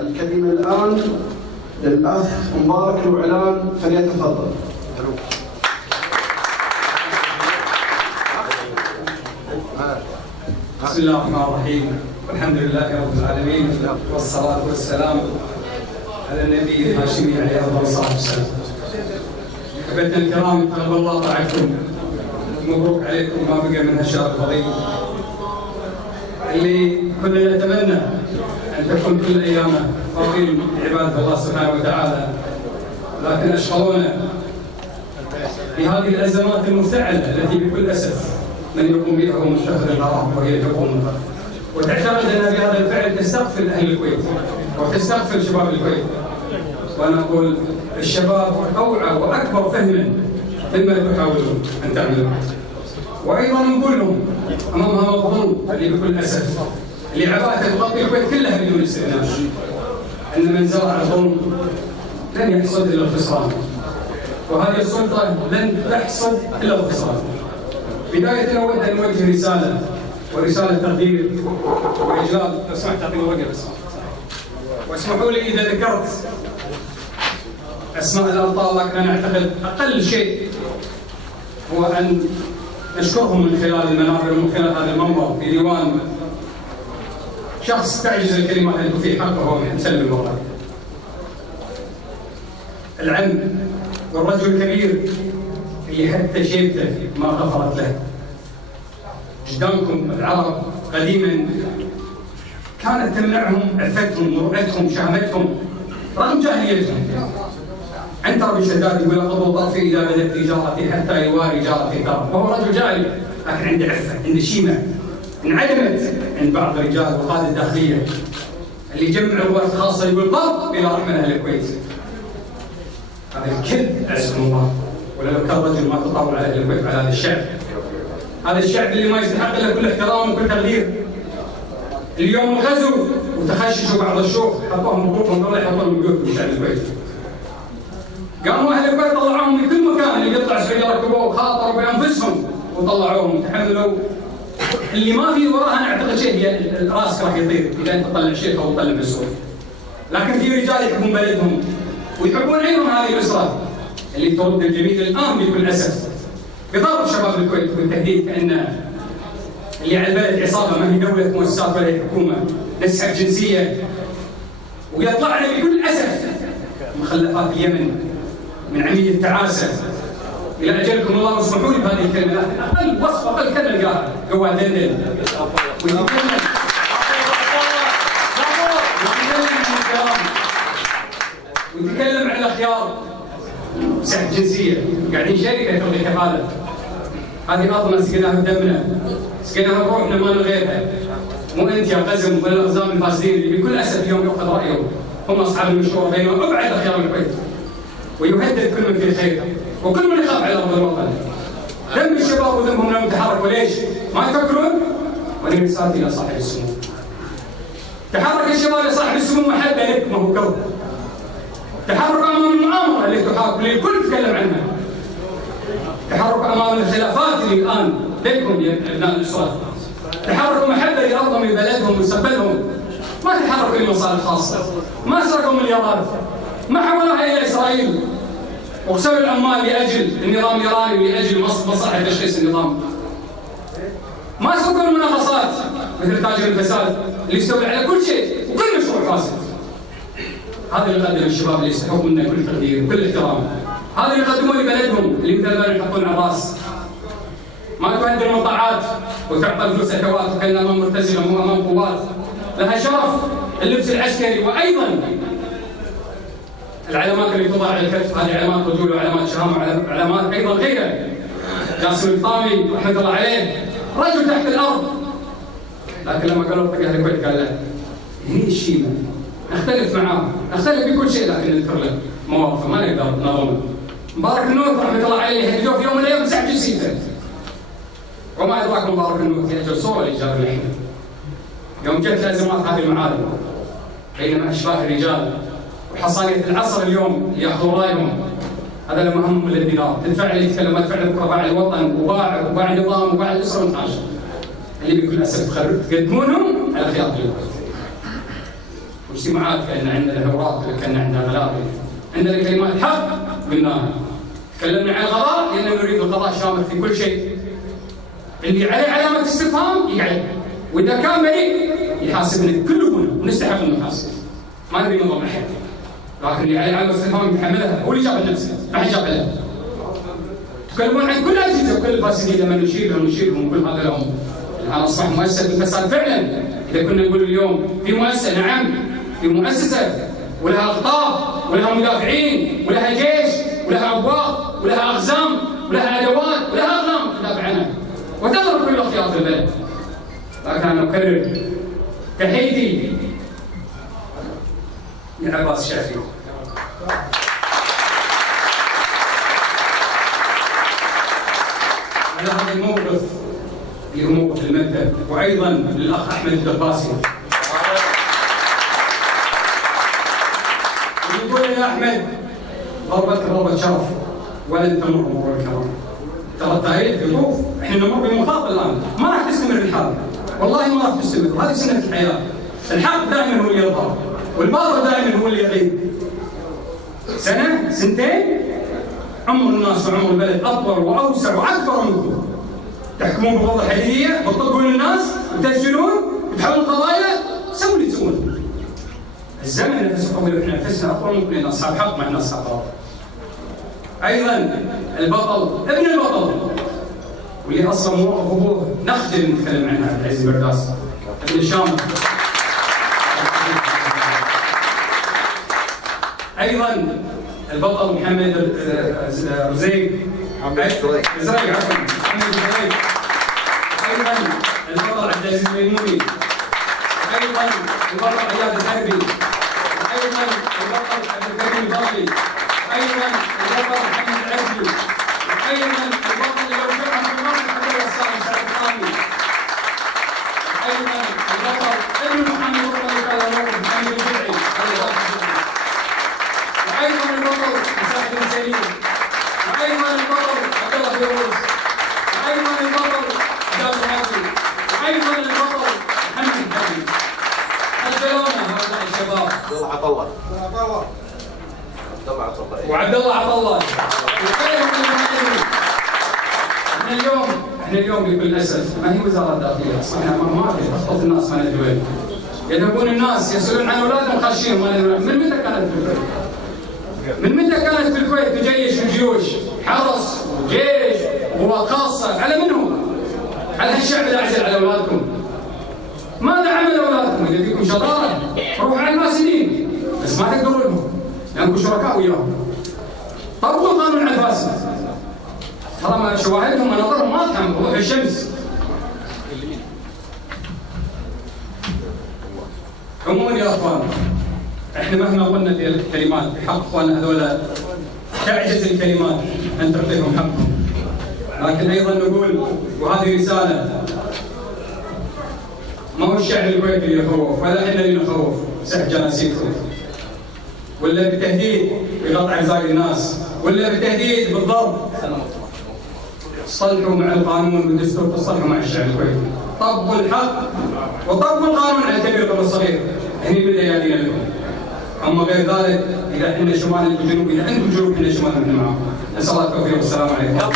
الكلمة الآن للأخ مبارك الوعلان، فليتفضل. بسم الله الرحمن الرحيم، والحمد لله رب العالمين، والصلاة والسلام على النبي الهاشمي عليه أفضل الصلاة والسلام. أحبتنا الكرام، طلب الله طاعتكم، مبروك عليكم ما بقى من هالشهر الفضيل اللي كنا نتمنى أن تكون كل أيامه فضيل عباد الله سبحانه وتعالى، لكن أشغلونا بهذه الأزمات المفتعلة التي بكل أسف من يقوم بها هم الشهر الحرام وهي تقوم وتعتقد أن بهذا الفعل تستغفل أهل الكويت وتستغفل شباب الكويت. وأنا أقول الشباب أوعى وأكبر فهما مما تحاولون أن تعملوا. وأيضا نقول لهم أمام هذا الظلم اللي بكل أسف اللي عباءة تغطي الكويت كلها بدون استثناء، أن من زرع الظلم لن يحصد إلا الخسران، وهذه السلطة لن تحصد إلا الخسران. بداية أود أن أوجه رسالة ورسالة تقدير وإجلال، لو سمحت أعطيني ورقة بس. واسمحوا لي إذا ذكرت أسماء الأبطال، لكن أنا أعتقد أقل شيء هو أن نشكرهم من خلال المنابر ومن خلال هذا المنبر في ديوان شخص تعجز الكلمات أن تفي حقه هو مسلم الوطن، العم والرجل الكبير اللي حتى شيبته ما غفرت له. جدامكم العرب قديما كانت تمنعهم عفتهم مروءتهم شهامتهم رغم جاهليتهم. عنتر بن شداد يقول اقضوا طرفي اذا بدت تجارتي حتى يواري جارتي ترى، وهو رجل جاهلي لكن عنده عفه، عنده شيمه انعدمت عند بعض الرجال والقاده الداخليه اللي جمعوا وقت خاصه يقول ضرب بلا رحمه اهل الكويت. هذا الكذب عزكم الله، ولا لو كان رجل ما تطاول على اهل الكويت على هذا الشعب، هذا الشعب اللي ما يستحق الا كل احترام وكل تقدير. اليوم غزوا وتخششوا بعض الشيوخ حطوهم بقوفهم قبل يحطون بقوفهم شعب الكويت. قاموا اهل الكويت طلعوهم من كل مكان، اللي يطلع سعودي ركبوه وخاطروا بانفسهم وطلعوهم وتحملوا اللي ما في وراها. انا اعتقد شيء هي راسك راح يطير اذا انت تطلع شيخ او تطلع مسؤول. لكن في رجال يحبون بلدهم ويحبون ايضا هذه الاسره اللي ترد الجميل الان بكل اسف بضرب شباب الكويت والتهديد كان اللي على البلد عصابه ما هي دوله مؤسسات ولا هي حكومه، نسحب جنسيه ويطلعنا بكل اسف مخلفات اليمن من عمليه التعاسه. الى اجلكم الله واسمحوا لي بهذه الكلمه، لكن اقل وصف اقل كلمه قالها قوى دندن ويتكلم عن الاخيار سحب جنسيه، قاعدين شركه تلغي كفاله. هذه ارضنا سقيناها بدمنا، سقيناها بروحنا ما نغيرها. مو انت يا قزم ولا الاقزام الفاسدين اللي بكل اسف اليوم يؤخذ رايهم هم اصحاب المشروع بينهم ابعد اخيار الكويت، ويهدد كل من فيه خير وكل من يخاف على ارض الوطن. دم الشباب ودمهم لم يتحركوا، ليش؟ ما يفكرون؟ وانا رسالتي الى صاحب السمو، تحرك الشباب لصاحب السمو محبه لك ما هو كرب. تحرك امام المؤامره اللي تحاك اللي الكل يتكلم عنها. تحرك امام الخلافات اللي الان بينكم يا ابناء الاسره. تحركوا محبه لارضهم لبلدهم ومستقبلهم. ما تحركوا لمصالح خاصه، ما سرقوا مليارات، ما حولوها الى اسرائيل وغسلوا العمال لاجل النظام الايراني ولاجل مصلحه تشخيص النظام. ما سرقوا المناقصات مثل تاجر الفساد اللي يستولي على كل شيء وكل مشروع فاسد. هذا اللي قدم الشباب اللي يستحقوا منا كل تقدير وكل احترام. هذا اللي قدموه لبلدهم اللي مثل ما يحطون على الراس. ما تهدر المطاعات وتعطى فلوس اكوات وكانها امام مرتزقه مو امام قوات. لها شرف اللبس العسكري، وايضا العلامات اللي توضع على الكتف، هذه علامات رجول وعلامات شهامه وعلامات ايضا غيرها. جاسم الطامي رحمه الله عليه رجل تحت الارض، لكن لما قالوا طق اهل الكويت قال له هي الشيمه، نختلف معاه، نختلف بكل شيء لكن نذكر له مواقفه ما نقدر نظلمه. مبارك النوف رحمه الله عليه هددوه في يوم من الايام سحب جنسيته. وما ادراك مبارك النوف في اجل صوره اللي جاب اللحيه. يوم جت الازمات هذه المعارك بينما اشباه الرجال وحصانيه العصر اليوم ياخذون رايهم، هذا لما همهم الانذار، تدفع اللي يتكلم ما تدفع بكره باع الوطن وباع النظام وباع الاسره والحاجه. اللي بكل اسف تقدمونهم على خيار الكويت. اجتماعات كان عندنا الأوراق، كان عندنا غلاف، عندنا كلمات حق قلناها. تكلمنا عن القضاء لأننا نريد القضاء شامل في كل شيء. اللي عليه علامة استفهام يقعد، وإذا كان بريء يحاسبنا كلنا ونستحق أن نحاسب. ما نبي نظلم أحد. لكن اللي عليه علامة استفهام يتحملها هو اللي جاب نفسه، ما حد جاب له. تكلمون عن كل الأجهزة وكل الفاسدين لما نشيلهم وكل هذا الأمر. الآن أصبح مؤسسة بالفساد فعلا. إذا كنا نقول اليوم في مؤسسة، نعم في مؤسسة ولها أخطاب ولها مدافعين ولها جيش ولها أبواق ولها أقزام ولها أدوات ولها أقلام تدافع عنها وتضرب كل اختيار في البلد. لكن أنا أكرر تحيتي لعباس الشافعي. على هذا الموقف اللي هو موقف المكتب، وأيضا للأخ أحمد الدباسي. يقول يا أحمد ضربتك ضربة شرف ولن تمر مرور الكرام. ترى التاريخ يطوف، احنا نمر بمخاطر الآن، ما راح تستمر الحال، والله ما راح تستمر، هذه سنة الحياة. الحق دائما هو اللي يظهر، والباطل دائما هو اللي يغيب. سنة سنتين عمر الناس وعمر البلد أطول وأوسع وأكبر منكم. تحكمون بقوة حديدية، بتطقون الناس، بتسجنون، بتحولون قضايا، سووا اللي تسوون. الزمن نفسه طويل واحنا نفسنا اطول ممكن ان اصحاب حق مع اصحاب باطل. ايضا البطل ابن البطل واللي اصلا موقف ابوه نخجل نتكلم عنها عبد العزيز برداس ابن الشام. ايضا البطل محمد رزيق عفوا محمد رزيق. ايضا البطل عبد العزيز الميموني. ايضا البطل عياد الحربي. ايضا البطل عبد الكريم الفضلي. ايضا البطل محمد العزمي. ايضا البطل لو جمع في مصر حضر الصالح سعد الطامي. ايضا البطل ابن محمد الله تعالى نور محمد الجرعي. وايضا البطل مساعد بن سليم. وايضا البطل عبد الله فيروز. وايضا البطل عبد الحاجي. وايضا البطل محمد الحاجي. حجلونا هؤلاء الشباب. عبد الله عطله. وعبد الله عطله. احنا اليوم بكل اسف ما هي وزاره الداخليه، احنا ما في تخطط الناس ما ندري وين. يذهبون الناس يسالون عن اولادهم خاشين ما ندري. من متى كانت في الكويت؟ من متى كانت في الكويت تجيش وجيوش حرس وجيش وقوات خاصه على منهم؟ على هالشعب الاعزل على اولادكم. ماذا عمل اولادكم؟ اذا فيكم شطاره روحوا على الفاسدين بس ما تقدروا لهم لانكم شركاء وياهم. طبقوا القانون على الفاسد. ترى ما شواهدهم مناظرهم واضحه بوضوح الشمس. عموما يا اخوان احنا مهما قلنا في الكلمات بحق اخواننا هذولا تعجز الكلمات ان تعطيهم حقهم. لكن ايضا نقول وهذه رساله، ما هو الشعب الكويتي اللي يخوف ولا احنا اللي نخوف سحب جناسيكم ولا بالتهديد بقطع ارزاق الناس ولا بالتهديد بالضرب. صلحوا مع القانون والدستور، تصلحوا مع الشعب الكويتي، طبقوا الحق وطبقوا القانون على الكبير قبل الصغير. هني بدا يدينا لكم. اما غير ذلك اذا احنا شمال انتم جنوب، اذا انتم جنوب احنا شمال نحن معاكم. نسال الله التوفيق والسلام عليكم.